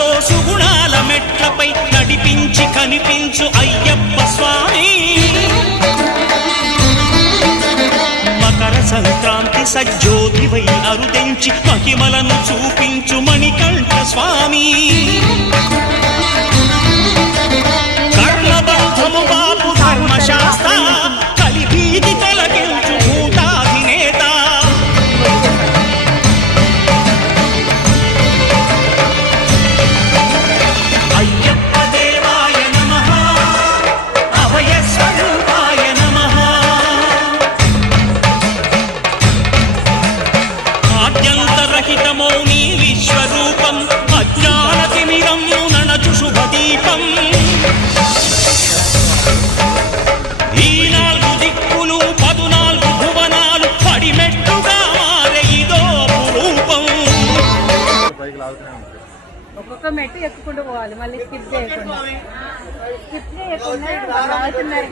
సుఖములతో సుగుణాల మెట్లపై నడిపించి కనిపించు అయ్యప్ప స్వామి. మకర సంక్రాంతి సజ్జోతివై అరుదెంచి మహిమలను చూపించు మణికంఠ స్వామి. కర్మబంధము బాపు ధర్మశాస్త్ర కలిభీతి తొలగించు భూతాధినేత. అయ్యప్ప దేవాయ నమః అభయ స్వరూపాయ నమః. ఆద్యంతరహితమో నీ విశ్వరూపం అజ్ఞానతిమిరం నణచు శుభదీపం. ఈ 4 దిక్కులు 14 భువనాలు పడిమెట్టుగా మారే ఇదో రూపం. ఒక్కొక్క మెట్టు ఎక్కుకుంటూ పోవాలి, మళ్ళీ స్కిప్ చేయకుండా